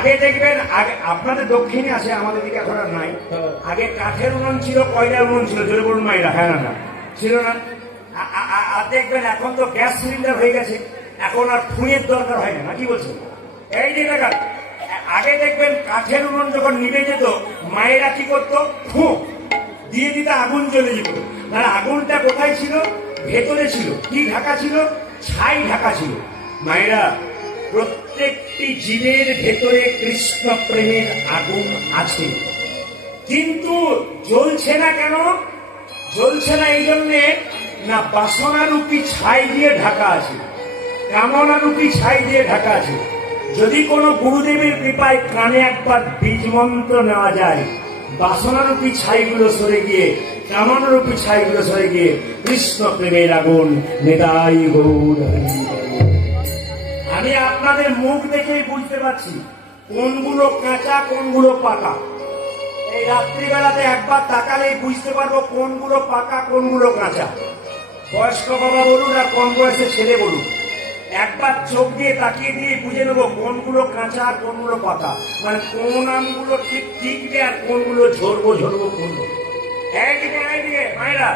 আগে দেখবেন, আগে আপনাদের দক্ষিণে আছে, আমাদের দিকে এখন আর নাই। আগে কাঠের উনুন ছিল, কয়লার উনুন ছিল, জোরে বলুন মাইরা, হ্যাঁ না ছিল না? আর দেখবেন এখন তো গ্যাস সিলিন্ডার হয়ে গেছে, এখন আর ফুঁয়ের দরকার হয় না, কি বলছেন? এই যে দেখা, আগে দেখবেন কাঠের উনুন যখন নিভে যেত, মায়েরা কি করতো, ফু দিয়ে দিতে আগুন জ্বলে যেত। আর আগুনটা কোথায় ছিল? ভেতরে ছিল। কি ঢাকা ছিল? ছাই ঢাকা ছিল। মায়েরা, প্রত্যেকটি জীবের ভেতরে কৃষ্ণ প্রেমের আগুন আছে, কিন্তু জ্বলছে না কেন? জ্বলছে না এই জন্যে না বাসনারূপী ছাই দিয়ে ঢাকা আছে, কামনারূপী ছাই দিয়ে ঢাকা আছে। যদি কোনো গুরুদেবের কৃপায় কানে একবার বীজ মন্ত্র নেওয়া যায়, বাসনারূপী ছাইগুলো সরে গিয়ে, কামনারূপী ছাইগুলো সরে গিয়ে কৃষ্ণ প্রেমের আগুন নিতাই গৌর। আমি আপনাদের মুখ দেখেই বুঝতে পারছি কোনগুলো কাঁচা কোনগুলো পাকা। এই রাত্রিবেলাতে একবার তাকালেই বুঝতে পারবো কোনগুলো পাকা কোনগুলো কাঁচা। বয়স্ক বাবা বলুন আর কম বয়সের ছেলে বলুন, একবার চোখ দিয়ে তাকিয়ে দিয়ে বুঝে নেবো কোনগুলো কাঁচা আর কোনগুলো পাকা, মানে কোন আমগুলো ঠিক টিকবে আর কোনগুলো ঝরবো কোনগুলো। এইদিকে মায়েরা,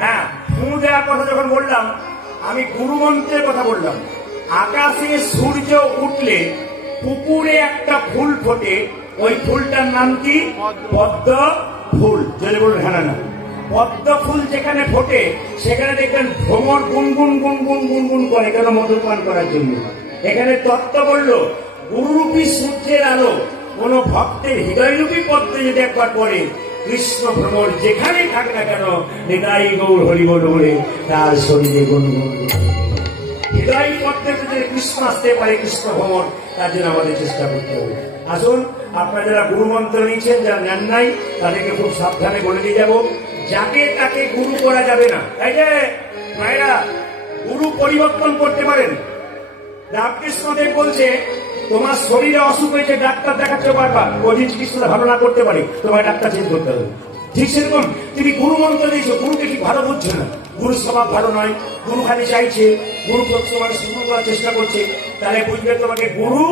হ্যাঁ, ফু দেওয়ার কথা যখন বললাম, আমি গুরুমন্ত্রের কথা বললাম। আকাশে সূর্য উঠলে পুকুরে একটা ফুল ফোটে, ওই ফুলটার নাম কি? পদ্ম ফুল। যদি বলুন হ্যাঁ না? পদ্ম ফুল যেখানে ফোটে সেখানে দেখবেন ভ্রমর গুনগুন গুনগুন গুনগুন করে, কেন? মধুপান করার জন্য। এখানে তত্ত্ব বলল, গুরুরূপী সূর্যের আলো কোন ভক্তের হৃদয়রূপী পদ্মে যদি একবার পড়ে, কৃষ্ণ ভ্রমর যেখানে থাকে না কেন, নিতাই গৌর হরি বল বলে তার শরীরে গুনগুন। হৃদয় পদ্মে যদি কৃষ্ণ আসতে পারে, কৃষ্ণ ভ্রমর, তার জন্য আমাদের চেষ্টা করতে হবে। আসুন, আপনারা যারা গুরু মন্ত্র নিচ্ছেন, যারা নেন নাই, তাদেরকে খুব সাবধানে বলে দিয়ে যাবো, যাকে তাকে গুরু করা যাবে না। এই যে মায়েরা, গুরু পরিবর্তন করতে পারেন। রামকৃষ্ণদেব বলছে, তোমার শরীরে অসুখ হয়েছে, ডাক্তার দেখাচ্ছে বারবার, ওই চিকিৎসা ভালো না করতে পারে, তোমার ডাক্তার চেঞ্জ করতে হবে। ঠিক সেরকম তুমি গুরু মন্ত্র দিয়েছো, গুরুকে কি ভালো বুঝছে না, গুরু স্বভাব ভালো নয়, গুরু খালি চাইছে, গুরু তোমাকে সুন্দর করার চেষ্টা করছে, তাহলে বুঝবে তোমাকে গুরু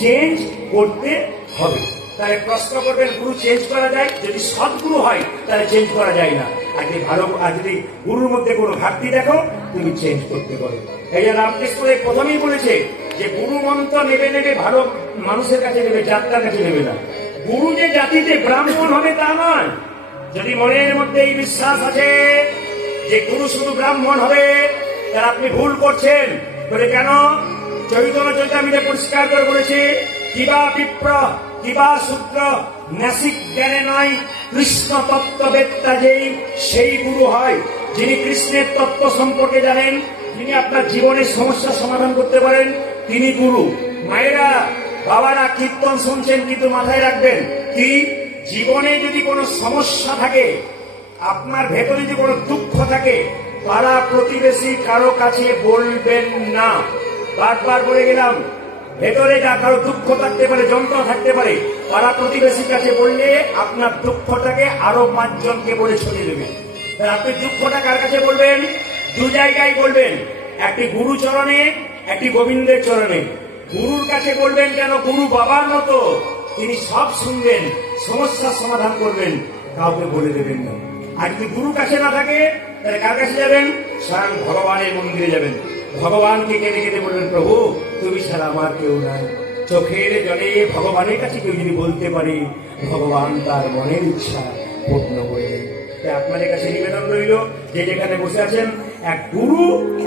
চেঞ্জ করতে হবে। তাহলে প্রশ্ন করবেন, গুরু চেঞ্জ করা যায়? যদি সৎগুরু হয় তাহলে চেঞ্জ করা যায় না। আর যদি ভালো, আর যদি গুরুর মধ্যে কোনো ঘাটতি দেখো, তুমি চেঞ্জ করতে পারো। এই যে রামকৃষ্ণদেব প্রথমেই বলেছে যে গুরু মন্ত্র নেবে নেবে, ভালো মানুষের কাছে নেবে, যাত্রার কাছে নেবে না। গুরু যে জাতিতে ব্রাহ্মণ হবে তা নয়। যদি মনের মধ্যে এই বিশ্বাস আছে যে গুরু শুধু ব্রাহ্মণ হবে, তাহলে আপনি ভুল করছেন। বলে কেন? চৈতন্য চৈতামৃতে পরিষ্কার করে বলেছে, কিবা বিপ্র কিবা শূদ্র নাসিক জ্ঞানে নয়, কৃষ্ণ তত্ত্ববেত্তা যেই সেই গুরু হয়। যিনি কৃষ্ণের তত্ত্ব সম্পর্কে জানেন, যিনি আপনার জীবনের সমস্যার সমাধান করতে পারেন, তিনি গুরু। মায়েরা, বাবারা, কীর্তন শুনছেন, কিন্তু মাথায় রাখবেন কি, জীবনে যদি কোনো সমস্যা থাকে, আপনার ভেতরে যদি কোনো দুঃখ থাকে, পাড়া প্রতিবেশী কারো কাছে বলবেন না। বারবার বলে গেলাম, ভেতরে যা কারো দুঃখ থাকতে পারে, যন্ত্রণা থাকতে পারে, পাড়া প্রতিবেশীর কাছে বললে আপনার দুঃখটাকে আরো 5 জনকে বলে ছড়িয়ে দেবে। আপনি দুঃখটা কার কাছে বলবেন? 2 জায়গায় বলবেন, একটি গুরু চরণে, একটি গোবিন্দের চরণে। গুরুর কাছে বলবেন কেন? গুরু বাবার মতো, তিনি সব শুনবেন, সমস্যার সমাধান করবেন, কাউকে বলে দেবেন না। আর যদি গুরু কাছে না থাকে, তাহলে কার কাছে যাবেন? স্বয়ং ভগবানের মন্দিরে যাবেন। ভগবানকে কেঁদে কেঁদে বলবেন, প্রভু তুমি ছাড়া আমার কেউ নাই। চোখের জলে ভগবানের কাছে কেউ যদি বলতে পারে, ভগবান তার মনের ইচ্ছা পূর্ণ করে। তাই আপনাদের কাছে নিবেদন রইল, যে যেখানে বসে আছেন, এক গুরু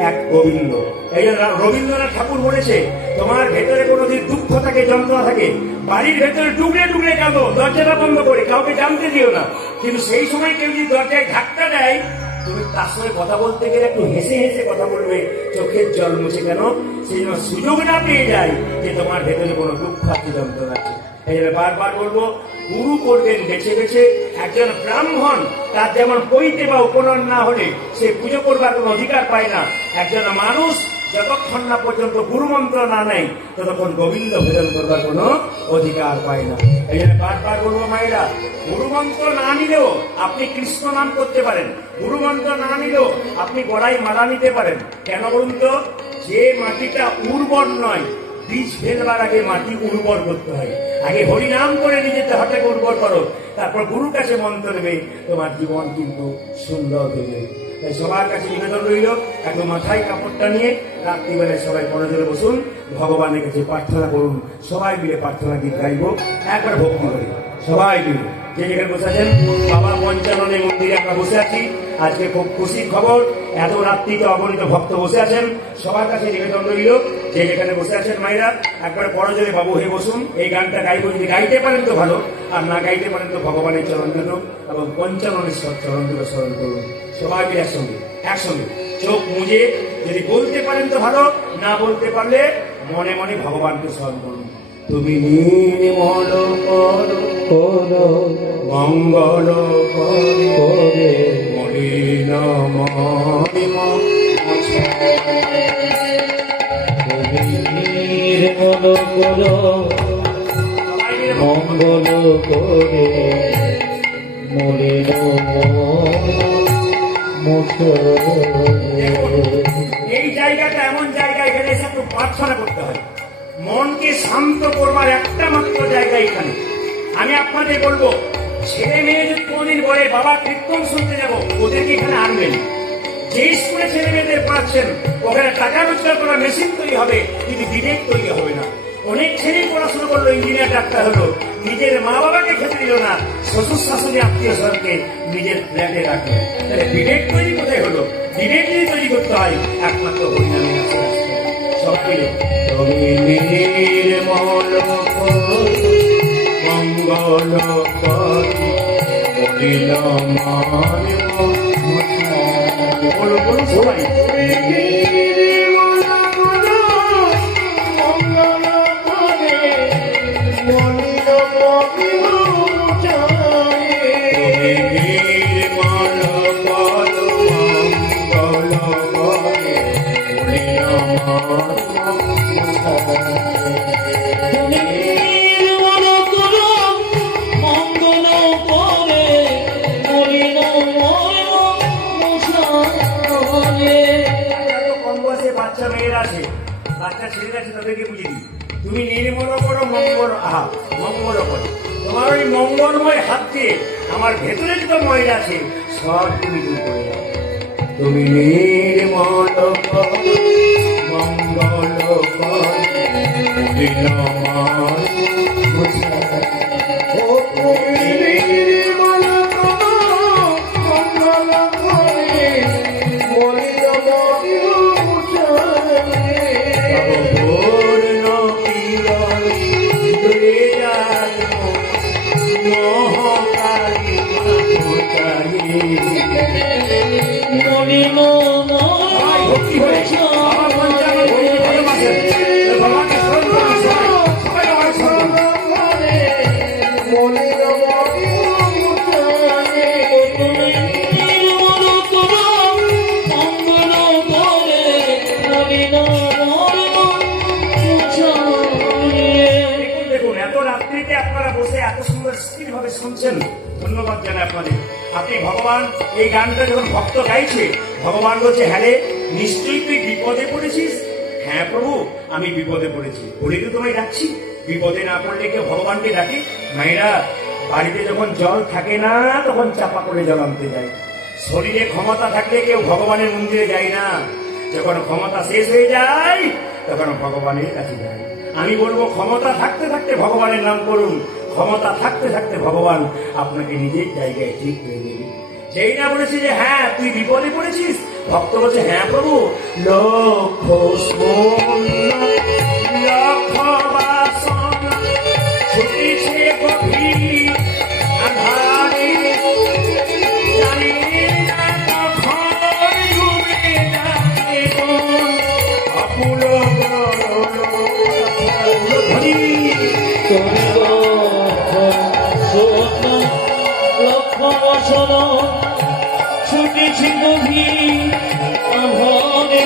এক গোবিন্দ। এই জন্য রবীন্দ্রনাথ ঠাকুর বলেছে, তোমার ভেতরে কোনো যদি দুঃখ থাকে, যন্ত্রণা থাকে, বাড়ির ভেতরে টুকরে টুকরে কাঁদো, দরজাটা বন্ধ করে, কাউকে জানতে দিও না। কিন্তু সেই সময় কেউ যদি দরজায় ধাক্কা দেয়, তুমি তার সঙ্গে কথা বলতে গেলে একটু হেসে হেসে কথা বলবে, চোখের জল মুছে। কেন? সেই জন্য সুযোগ না পেয়ে যায় যে তোমার ভেতরে কোনো দুঃখ আছে, যন্ত্রণা আছে। এই জন্য বারবার বলবো, গুরু করবেন বেছে বেছে। একজন ব্রাহ্মণ, তার যেমন পৈতে বা উপনয়ন না হলে সে পুজো করবার কোনো অধিকার পায় না। একজন মানুষ যতক্ষণ না পর্যন্ত গুরু মন্ত্র না নেয়, ততক্ষণ গোবিন্দ ভজন করবার কোনো অধিকার পায় না। এই জন্য বারবার বলবো মায়েরা, গুরু মন্ত্র না নিলেও আপনি কৃষ্ণ নাম করতে পারেন, গুরু মন্ত্র না নিলেও আপনি গড়াই মালা নিতে পারেন। কেন বলুন তো? যে মাটিটা উর্বর নয়, বীজ ফেলবার আগে মাটি উর্বর করতে হয়। আগে হরিনাম করে নিজের দেহটাকে উর্বর করো, তারপর গুরুর কাছে মন্ত্র দেবে, তোমার জীবন কিন্তু সুন্দর হয়ে। তাই সবার কাছে নিবেদন রইল, একদম মাথায় কাপড়টা নিয়ে রাত্রিবেলায় সবাই পরজলে বসুন, ভগবানের কাছে প্রার্থনা করুন। সবাই মিলে প্রার্থনা গীত গাইব, একবার ভক্তি করি সবাই মিলে। যে যেখানে বসে আছেন, বাবা পঞ্চাননের মন্দিরে আমরা বসে আছি। আজকে খুব খুশির খবর, এত রাত্রিতে অগণিত ভক্ত বসে আছেন। সবার কাছে নিবেদন রইল, যে যেখানে বসে আছেন মায়েরা একবার পরজলে বাবু হয়ে বসুন। এই গানটা গাইব, যদি গাইতে পারেন তো ভালো, আর না গাইতে পারেন তো ভগবানের চরণ দুটো এবং পঞ্চাননের চরণ দুটো স্মরণ করুন। সবাই মিলে একসঙ্গে একসঙ্গে চোখ মুজে, যদি বলতে পারেন তো ভালো, না বলতে পারলে মনে মনে ভগবানকে স্মরণ করুন। তুমি নির্মল করো মঙ্গল করে মলিন তুমি নির্মল করো মঙ্গল করে মলিন এই জায়গাটা এমন জায়গা, এখানে এসে একটু প্রার্থনা করতে হয়। মনকে শান্ত করবার একটা মাত্র জায়গা এখানে। আমি আপনাদের বলবো, ছেলে মেয়ে যদি কোনদিন বলে বাবা কীর্তন শুনতে যাবো, ওদেরকে এখানে আনবেন। যে স্কুলে ছেলে মেয়েদের পড়াচ্ছেন, ওখানে টাকা রোজগার করার মেশিন তৈরি হবে, কিন্তু বিবেক তৈরি হবে না। অনেক ছেলেই পড়াশোনা করলো, ইঞ্জিনিয়ার ডাক্তার হলো, নিজের মা বাবাকে খেতে দিল না, শ্বশুর শাশুড়ি আত্মীয় স্বজনকে নিজের ফ্ল্যাটে রাখলো। তাহলে বিবেক তৈরি কোথায় হলো? বিবেক যদি তৈরি করতে হয় একমাত্র হরিনামে আসতে আসতে সবাই নির্মল মঙ্গল বলো সবাই বাচ্চা মেয়েরা আছে, বাচ্চা ছেলেরা আছে, তাদেরকে বুঝিয়ে দিই, তুমি নির্মল করো মঙ্গল, মঙ্গল করো। তোমার ওই মঙ্গলময় হাত দিয়ে আমার ভেতরে যত ময়লা আছে সব তুমি দূর করে দাও। তুমি নির্মল করো মঙ্গল শুনছেন, ধন্যবাদ জানাই আপনাদের। আপনি ভগবান এই গানটা যখন ভক্ত গাইছে, ভগবান বলছে, হ্যাঁ রে নিশ্চয়ই তুই বিপদে পড়েছিস। হ্যাঁ প্রভু, আমি বিপদে পড়েছি বলে তো তোমায় ডাকছি। বিপদে না পড়লে কেউ ভগবানকে ডাকে? মায়েরা, বাড়িতে যখন জল থাকে না তখন চাপা করে জল আনতে যায়। শরীরে ক্ষমতা থাকলে কেউ ভগবানের মন্দিরে যায় না, যখন ক্ষমতা শেষ হয়ে যায় তখন ভগবানের কাছে যায়। আমি বলবো, ক্ষমতা থাকতে থাকতে ভগবানের নাম করুন, ক্ষমতা থাকতে থাকতে ভগবান আপনাকে নিজের জায়গায় ঠিক করে দেবে। যেই না বলেছে যে হ্যাঁ তুই বিপদে পড়েছিস, ভক্ত বলছে, হ্যাঁ প্রভু, লক্ষ লক্ষ বাসনা ছুটেছে গভীর আধারে, জানি না কখন ডুবে যাবে অপুল ধ্বনি। ছুটেছি গভীর আধারে,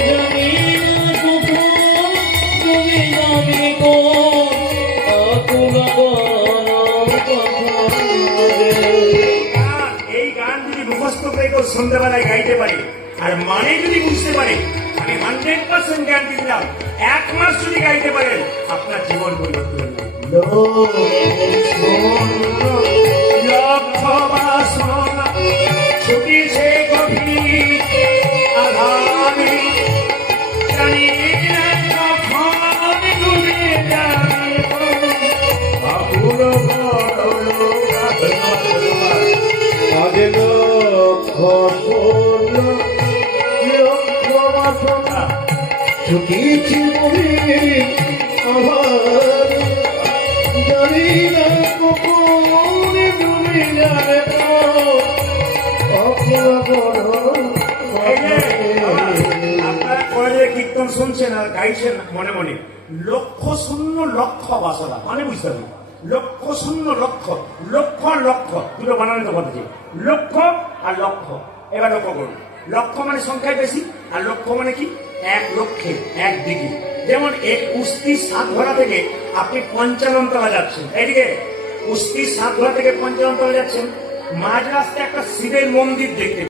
জানি এই গান যদি মুখস্থ করে কেউ সন্ধ্যাবেলায় গাইতে পারে আর মানে যদি বুঝতে পারে, আমি 100% গ্যারান্টি দিলাম, 1 মাস যদি গাইতে পারেন আপনার জীবন পরিবর্তন হয়ে যাবে। লক্ষ বাসনা ছুটিছে গভীর আধারে, জানি না কখন ডুবে যাবে আকুল আগে লক্ষ শূন্য লক্ষ বাসনা ছুটিছে গভীর আধারে, জানি না কখন ডুবে যাবে আপনারা কলেজে কীর্তন শুনছেন আর গাইছেন মনে মনে, লক্ষ শূন্য লক্ষ বাসনা মানে বুঝতে হবে, লক্ষ শূন্য লক্ষ, লক্ষ আর লক্ষ দুটো বানানো তো বলছে, লক্ষ আর লক্ষ। এবার লক্ষ্য করুন, লক্ষ মানে সংখ্যায় বেশি, আর লক্ষ মানে কি 1 লক্ষে 1 দিকে। যেমন উস্তি 7 ঘোড়া থেকে আপনি 55 তলা যাচ্ছেন, এইদিকে উস্তি 7 ঘোড়া থেকে 55 তলা যাচ্ছেন, মাঝ রাস্তায় একটা শিবের মন্দির দেখতে